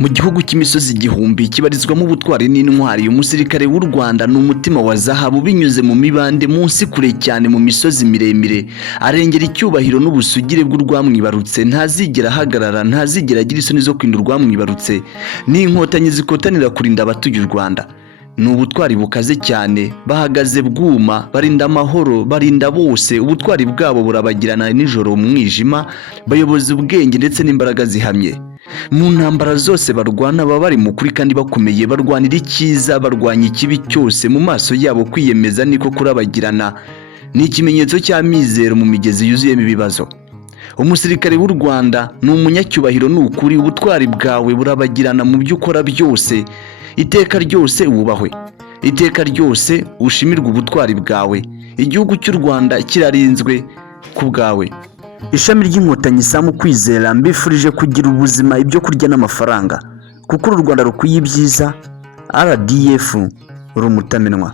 Mu gihugu cy'imisozi igihumbi kibarizwamo ubutwari n'intwari, umusirikare w'u Rwanda ni umutima wa zahabu binyuze mu mibande munsi kure cyane mu misozi miremire, arengera icyubahiro n'ubusugire bw'urwamwibarutse, ntazigera ahagarara, ntazigera agira isoni zo kwinda urwamwibarutse. Ni inkotanyi zikotanira kurinda abatuye u Rwanda. Ni ubutwari bukaze cyane, bahagaze bwuma, barinda amahoro, barinda bose. Ubutwari bwabo burabagirana nijoro mu mwijima, bayoboza ubwenge ndetse n'imbaraga zihamye. Mu ntambara zose barwana baba bari mu kuri kandi bakomeye, barwanira icyiza, barwanya ikibi cyose. Mu maso yabo kwiyemeza niko kurabagirana, ni ikimenyetso cy'amizero mu migezi yuzuyemo ibibazo. Umusirikare w'u Rwanda ni umunyacyubahiro, ni ukuri. Ubutwari bwawe burabagirana mu byo ukora byose. Iteka ryose wubahwe, iteka ryose ushimirwe ubutwari bwawe. Igihugu cy'u Rwanda kirarinzwe ku bwawe. Ishami ry'inkotanyi Samu Kwizera mbifurije kugira ubuzima, ibyo kurya n'amafaranga, kuko uru Rwanda rukwiye ibyiza. Rdf-Umutamenwa.